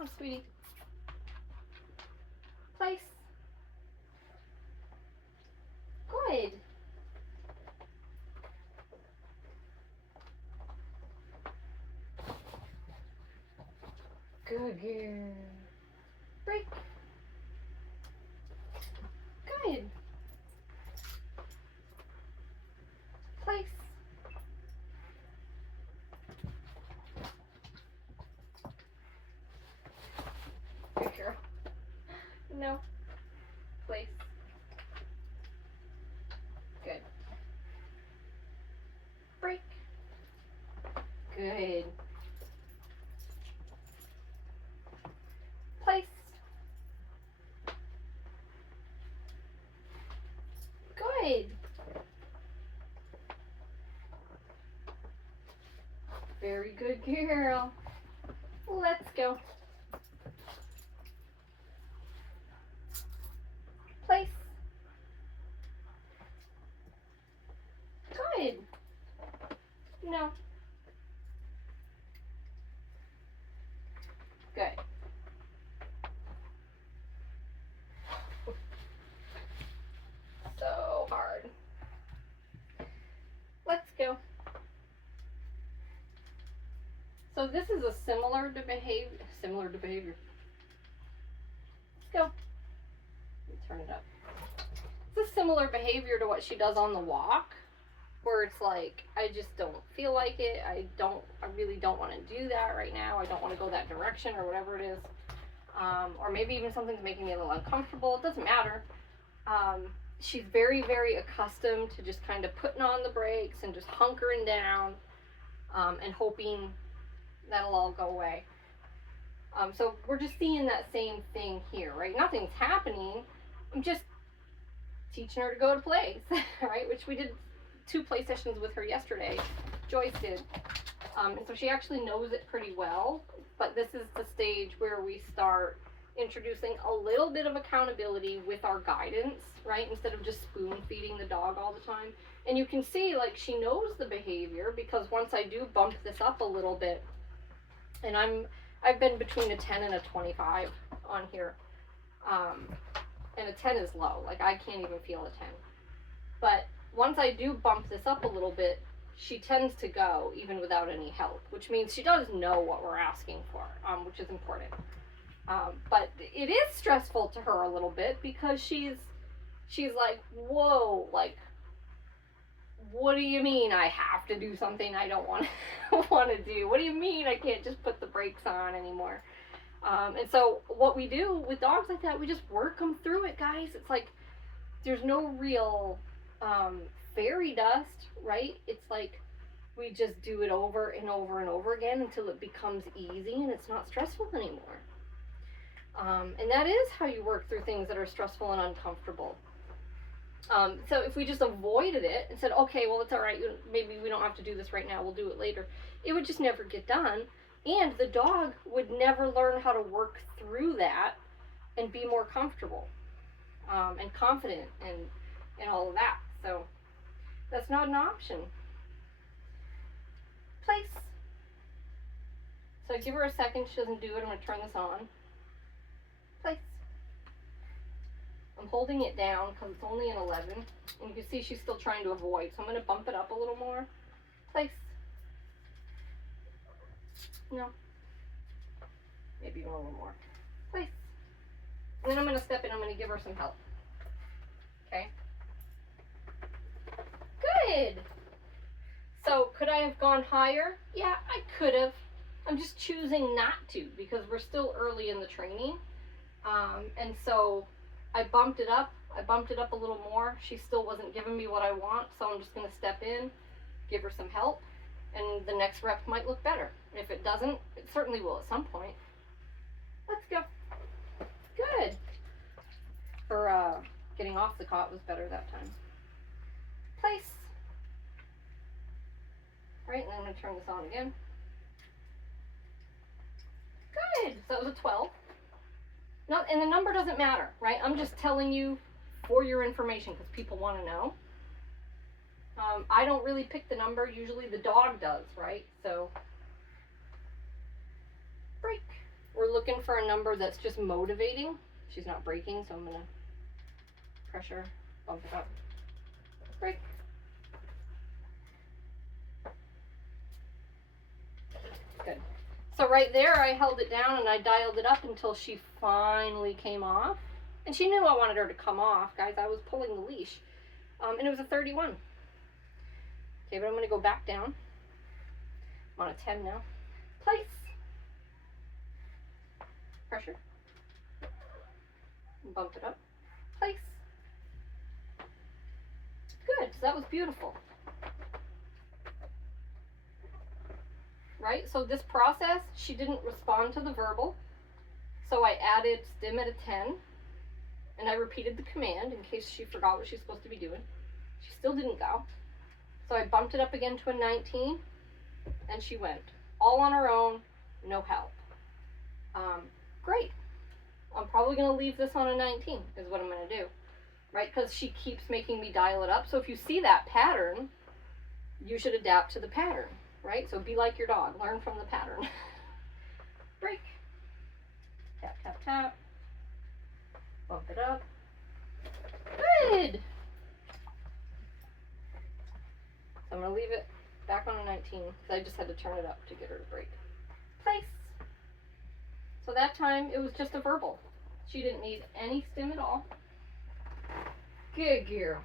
Oh, sweetie. Place. Good. Good girl. Break. Good. Place. Good girl. No. Place. Good. Break. Good. Place. Good. Very good girl. Let's go. Place. Good. No. Good. So hard. Let's go. So this is a similar to behavior. Let's go. Let me turn it up. It's a similar behavior to what she does on the walk, where it's like, I just don't feel like it. I really don't want to do that right now. I don't want to go that direction or whatever it is. Or maybe even something's making me a little uncomfortable. It doesn't matter. She's very, very accustomed to just kind of putting on the brakes and just hunkering down and hoping that'll all go away. So we're just seeing that same thing here, right? Nothing's happening. I'm just teaching her to go to plays, right? Which we did 2 play sessions with her yesterday. Joyce did. And so she actually knows it pretty well, but this is the stage where we start introducing a little bit of accountability with our guidance, right? Instead of just spoon feeding the dog all the time. And you can see, like, she knows the behavior, because once I do bump this up a little bit, and I've been between a 10 and a 25 on here, and a 10 is low, like I can't even feel a 10. But once I do bump this up a little bit, she tends to go even without any help, which means she does know what we're asking for, which is important. But it is stressful to her a little bit, because she's like, whoa, like, what do you mean I have to do something I don't want to do? What do you mean I can't just put the brakes on anymore? And so what we do with dogs like that, we just work them through it, guys. It's like, there's no real fairy dust, right? It's like, we just do it over and over and over again until it becomes easy and it's not stressful anymore. And that is how you work through things that are stressful and uncomfortable. So if we just avoided it and said, okay, well, it's all right, maybe we don't have to do this right now, we'll do it later, it would just never get done. And the dog would never learn how to work through that and be more comfortable and confident and all of that. So that's not an option. Place. So I give her a second. She doesn't do it. I'm going to turn this on. Place. I'm holding it down because it's only an 11. And you can see she's still trying to avoid. So I'm going to bump it up a little more. Place. No. Maybe even a little more. Place. And then I'm going to step in. I'm going to give her some help. Okay. Good. So could I have gone higher? Yeah, I could have. I'm just choosing not to, because we're still early in the training. And so I bumped it up. I bumped it up a little more. She still wasn't giving me what I want, so I'm just going to step in, give her some help, and the next rep might look better. If it doesn't, it certainly will at some point. Let's go. Good. Her getting off the cot was better that time. Place. Right, and then I'm going to turn this on again. Good. So that was a 12. And the number doesn't matter, right? I'm just telling you for your information, because people want to know. I don't really pick the number. Usually the dog does, right? So break. We're looking looking for a number that's just motivating. She's not breaking, so I'm gonna pressure, bump it up, break. Good. So right there, I held it down and I dialed it up until she finally came off. And she knew I wanted her to come off, guys. I was pulling the leash. And it was a 31. Okay, but I'm going to go back down. I'm on a 10 now. Place. Pressure. Bump it up. Place. Good, so that was beautiful. Right, so this process, she didn't respond to the verbal. So I added stim at a 10. And I repeated the command in case she forgot what she's supposed to be doing. She still didn't go. So I bumped it up again to a 19. And she went. All on her own, no help. Great. I'm probably going to leave this on a 19 is what I'm going to do. Right? Because she keeps making me dial it up. So if you see that pattern, you should adapt to the pattern. Right? So be like your dog. Learn from the pattern. Break. Tap, tap, tap. Bump it up. Good. So I'm going to leave it back on a 19 because I just had to turn it up to get her to break. Place. So that time it was just a verbal. She didn't need any stim at all. Good girl.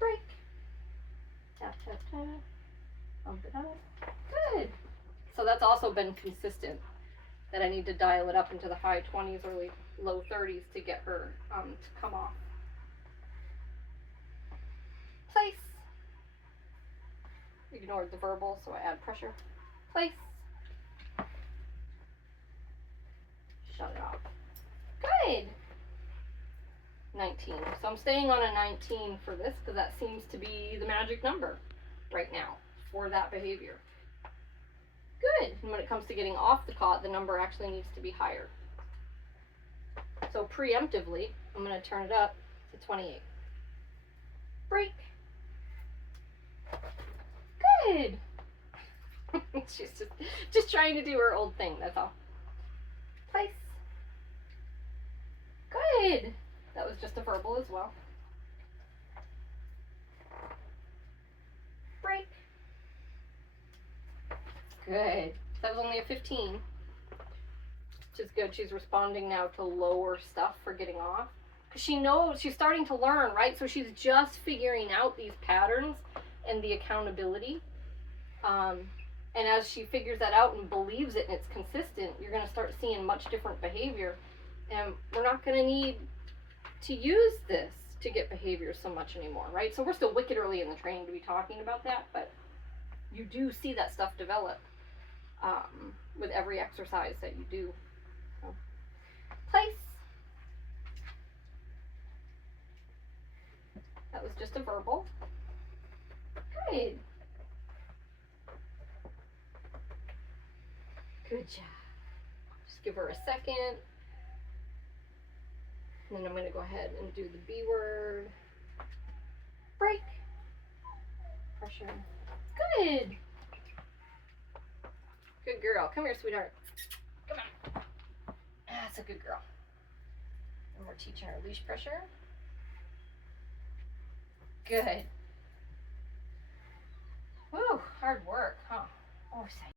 Break. Tap, tap, tap. Bump it up. Good. So that's also been consistent. That I need to dial it up into the high 20s or low 30s to get her to come off. Place. Ignored the verbal, so I add pressure. Place. Shut it off. Good. 19. So I'm staying on a 19 for this because that seems to be the magic number right now for that behavior. Good. And when it comes to getting off the cot, the number actually needs to be higher. So preemptively, I'm going to turn it up to 28. Break. Good. She's just trying to do her old thing, that's all. Place. Good. That was just a verbal as well. Break. Good. That was only a 15, which is good. She's responding now to lower stuff for getting off. Because she knows, she's starting to learn, right? So she's just figuring out these patterns and the accountability. And as she figures that out and believes it and it's consistent, you're going to start seeing much different behavior. And we're not going to need to use this to get behavior so much anymore, right? So we're still wicked early in the training to be talking about that, but you do see that stuff develop with every exercise that you do. So, place. That was just a verbal. Good. Good job. Just give her a second. And then I'm going to go ahead and do the B word. Break. Pressure. Good. Good girl. Come here, sweetheart. Come on. That's a good girl. And we're teaching her leash pressure. Good. Woo, hard work, huh? Oh,